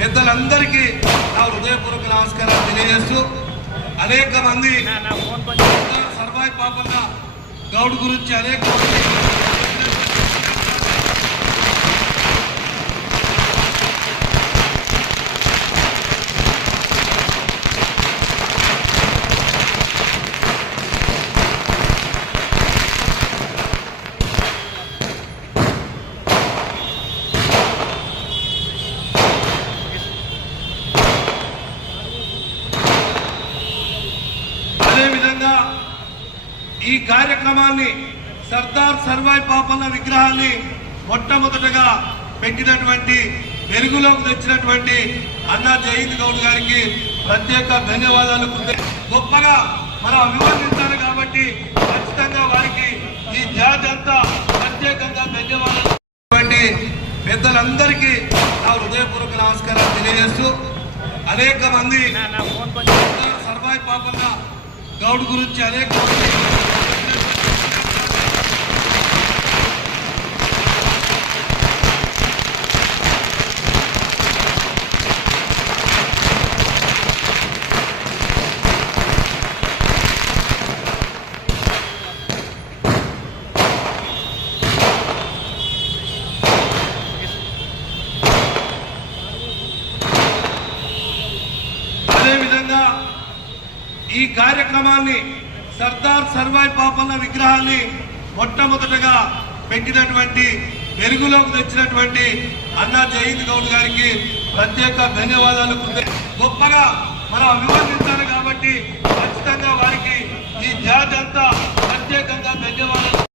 పెద్దలందరికీ నా హృదయపూర్వక నమస్కారాలు తెలియజేస్తూ అనేక మంది సర్వాయి పాపన్న గౌడ్ గురించి అనేక మంది అదేవిధంగా ఈ కార్యక్రమాన్ని సర్దార్ సర్వాయి పాపన్న విగ్రహాన్ని మొట్టమొదటగా పెట్టినటువంటి వెలుగులోకి తెచ్చినటువంటి అన్నా జయంత్ గౌడ్ గారికి ప్రత్యేక ధన్యవాదాలు. గొప్పగా మనం అభివర్ణించాలి కాబట్టి ఖచ్చితంగా వారికి ఈ జాతి అంతా ప్రత్యేకంగా ధన్యవాదాలు. పెద్దలందరికీ నా హృదయపూర్వక నమస్కారాలు తెలియజేస్తూ అనేక మంది సర్వాయి పాపన్న గౌడ్ గురించి అనేక మంది అదేవిధంగా ఈ కార్యక్రమాన్ని సర్దార్ సర్వాయి పాపన్న విగ్రహాన్ని మొట్టమొదటగా పెట్టినటువంటి వెలుగులోకి తెచ్చినటువంటి అన్నా జయంత్ గౌడ్ గారికి ప్రత్యేక ధన్యవాదాలు. గొప్పగా మనం అభివర్ణించాలి కాబట్టి ఖచ్చితంగా వారికి ఈ జాతి అంతా ప్రత్యేకంగా ధన్యవాదాలు.